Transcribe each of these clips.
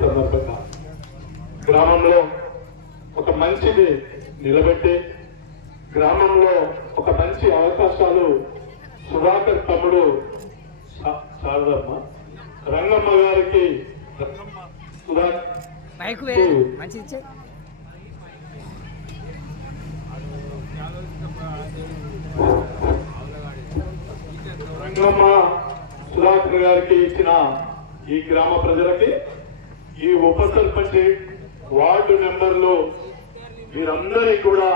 సందర్భంగా గ్రామంలో ఒక మంచిది నిలబెట్టి గ్రామంలో ఒక మంచి అవకాశాలు సుధాకర్ తమ్ముడు రంగమ్మ గారికి రంగమ్మ సుధాకర్ గారికి ఇచ్చిన ఈ గ్రామ ప్రజలకి ఈ ఉప సర్పంచ్ వార్డు మెంబర్లు వీరందరికీ కూడా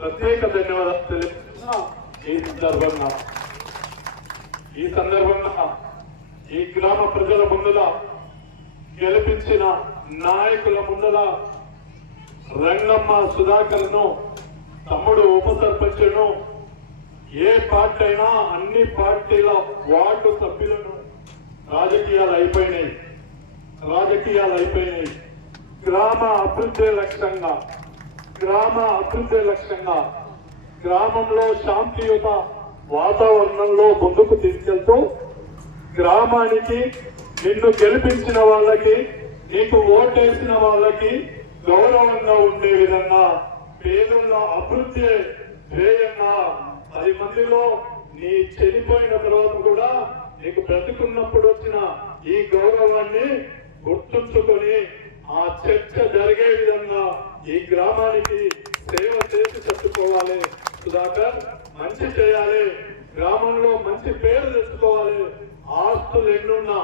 ప్రత్యేక ధన్యవాదాలు తెలుపుతున్నా. ఈ సందర్భంగా ఈ గ్రామ ప్రజల ముందల గెలిపించిన నాయకుల ముందల రంగమ్మ సుధాకర్ ను తమ్ముడు ఉప సర్పంచ్ ను ఏ పార్టీ అయినా అన్ని పార్టీల వార్డు సభ్యులను రాజకీయాలు అయిపోయినాయి. గ్రామ అభివృద్ధి లక్ష్యంగా గ్రామంలో శాంతియుత వాతావరణంలో ముందుకు తీసుకెళ్తూ గ్రామానికి నిన్ను గెలిపించిన వాళ్ళకి నీకు ఓటేసిన వాళ్ళకి గౌరవంగా ఉండే విధంగా పేదల అభివృద్ధి ధ్యేయంగా 10 మందిలో నీ చనిపోయిన తర్వాత కూడా నీకు బ్రతుకున్నప్పుడు వచ్చిన ఈ గౌరవాన్ని గుర్తుంచుకొని ఆ చర్చ జరిగే విధంగా ఈ గ్రామానికి సేవ చేసి చెప్పుకోవాలి. సుధాకర్ మంచి చేయాలి, గ్రామంలో మంచి పేరు తెచ్చుకోవాలి. ఆస్తులు ఎన్నున్నా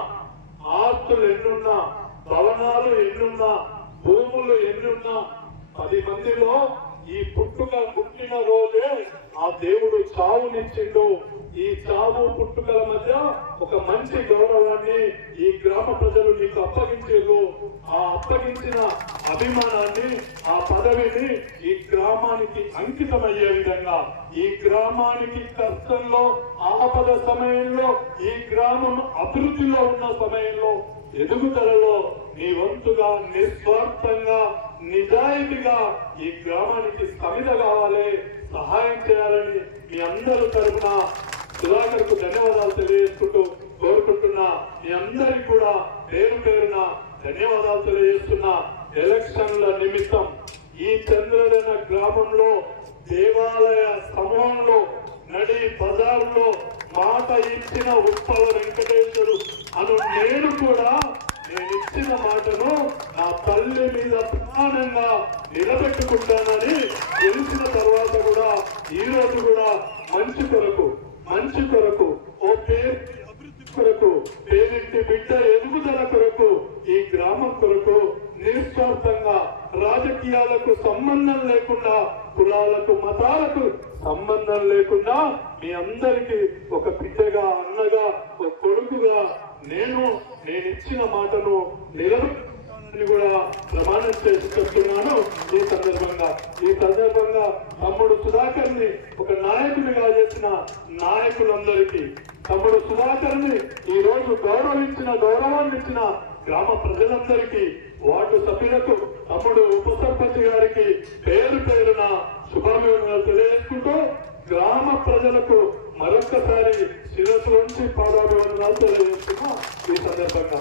భవనాలు ఎన్నున్నా భూములు ఎన్నున్నా 10 మందిలో ఈ పుట్టిన రోజే ఆ దేవుడు చావునిచ్చిండు. ఈ చావు పుట్టుకల మధ్య ఒక మంచి గౌరవాన్ని ఈ గ్రామ ప్రజలు నీకు అప్పగించారు. ఆ అప్పగించిన అభిమానాన్ని ఆ పదవిని ఈ గ్రామానికి అంకితమయ్యే విధంగా ఈ గ్రామానికి కష్టంలో ఆపద సమయంలో ఈ గ్రామం అభివృద్ధిలో ఉన్న సమయంలో ఎదుగుదలలో నీ వంతుగా నిస్వార్థంగా నిజాయితీగా ఈ గ్రామానికి సమిధ కావాలి, సహాయం చేయాలని మీ అందరూ తరఫున సుధాకర్ కు ధన్యవాదాలు తెలియజేసుకుంటూ కోరుకుంటున్నా. మీ అందరికి కూడా పేరున ధన్యవాదాలు తెలియజేస్తున్నా. ఎలక్షన్ల నిమిత్తం ఈ చంద్రదన గ్రామంలో దేవాలయ సమూహంలో నడి బజార్లో మాట ఇచ్చిన ఉత్పల వెంకటేశ్వరు అను నేను కూడా ఇచ్చిన మాటను నా తల్లి మీద ప్రాణంగా నిలబెట్టుకుంటానని తెలిసిన తర్వాత కూడా ఈ రోజు కూడా మంచి కొరకు ఓ పేరు అభివృద్ధి కొరకు పేరింటి బిడ్డ ఎదుగుదల కొరకు ఈ గ్రామం కొరకు నిస్వార్థంగా రాజకీయాలకు సంబంధం లేకుండా కులాలకు మతాలకు సంబంధం లేకుండా మీ అందరికీ ఒక బిడ్డగా అన్నగా ఒక కొడుకుగా నేను ఇచ్చిన మాటను నిలబెట్టుకుంటానని కూడా ప్రమాణం చేసి చెప్తున్నాను. ఈ సందర్భంగా తమ్ముడు సుధాకర్ ని ఒక నాయకుడిగా చేసిన నాయకులందరికీ తమ్ముడు సుధాకర్ ని ఈ రోజు గౌరవాన్ని ఇచ్చిన గ్రామ ప్రజలందరికీ వార్డు సభ్యులకు తమ్ముడు ఉప సర్పంచ్ గారికి పేరున శుభాభివందనాలు తెలియజేసుకుంటూ గ్రామ ప్రజలకు మరొక్కసారి శిరస్సు నుంచి పాదాభివందనాలు తెలియజేస్తున్నా. ఈ సందర్భంగా